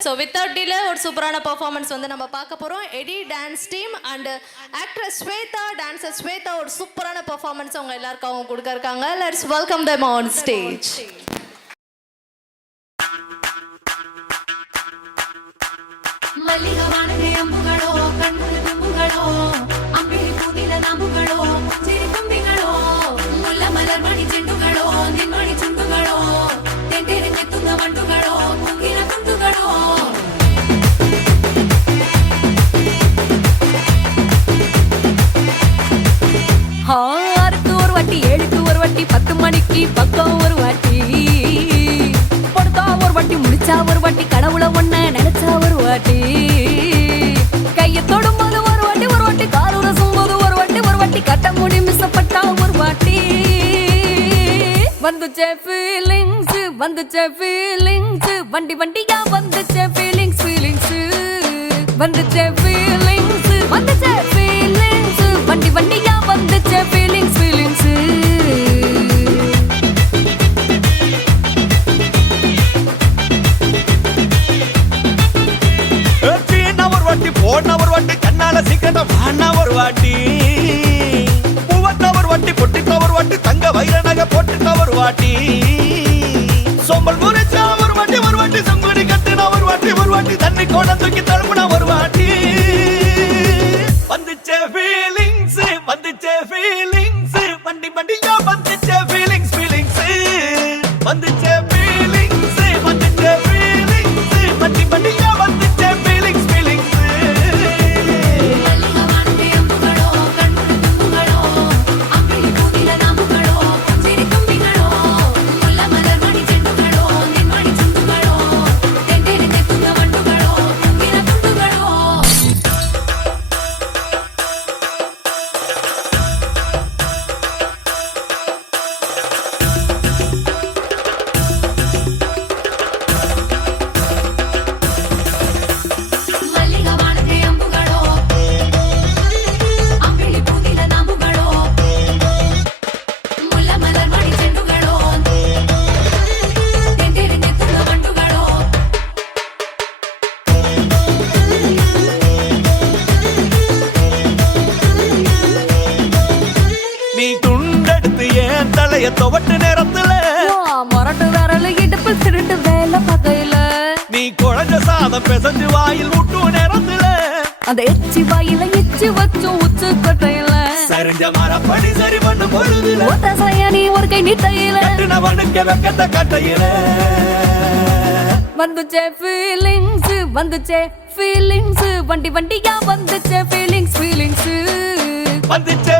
So without delay ஒரு சூப்பரான performance வந்து நம்ம பார்க்க போகிறோம் eddy dance team and actress Shwetha dancer Shwetha ஒரு சூப்பரான பர்ஃபார்மன்ஸ் அவங்க எல்லாருக்கும் அவங்க கொடுக்க இருக்காங்க. Let's welcome them on stage மல்லிகை அம்புகளோ கண்முக தும்புகளோ. மணிக்கு பக்கம் ஒரு வாட்டி. படுத்தா ஒரு வாட்டி முடிச்சா ஒரு வாட்டி கடவுளை ஒண்ண நினைச்சா ஒரு வாட்டி. கையை தொடும் போது ஒரு வாட்டி ஒரு வாட்டி கால் உரசும் போது ஒரு வாட்டி ஒரு வாட்டி கட்ட முடி மிசப்பட்டா ஒரு வாட்டி. வந்துச்சே ஃபீலிங்ஸ் வந்துச்சே ஃபீலிங்ஸ் வண்டி வண்டியா வந்துச்சே ஃபீலிங்ஸ் ஃபீலிங்ஸ் வந்துச்சே ஃபீலிங்ஸ் வாட்டி பூவத்த ஒரு பொட்டித்தவர் வட்டி தங்க வைர நகை போட்டுத்தவர் ஒரு வாட்டி. சோம்பல் முறைச்சா ஒரு வாட்டி ஒரு வாட்டி சங்குடி கட்டுனா ஒரு வாட்டி ஒரு வாட்டி தண்ணி கோட தூக்கி தழுப்புனா ஒரு வாட்டி. வந்துச்சே ஃபீலிங்ஸ் வந்துச்சே ஃபீலிங்ஸ் வண்டி வண்டியா வந்துச்சே ஃபீலிங்ஸ் ஃபீலிங்ஸ் வந்துச்சே தலைய துவட்டு நேரத்துல. மொரட்டு விரல் இடுப்பு திருட்டு வேலை பகையில. நீ குழஞ்ச சாதம் பிசைஞ்சு வாயில் விட்டு நேரத்துல. அந்த எச்சி வாயில எச்சி வச்சு உச்சு கொட்டையில. சரிஞ்ச மரப்படி சரி பண்ண பொழுதுல. ஒத்த சயனி ஒரு கை நீட்டையில. கட்டுனவனுக்கு வெக்கத்த கட்டையில. வந்துச்சே ஃபீலிங்ஸ் வந்துச்சே ஃபீலிங்ஸ் வண்டி வண்டியா வந்துச்சே ஃபீலிங்ஸ் ஃபீலிங்ஸ் வந்துச்சே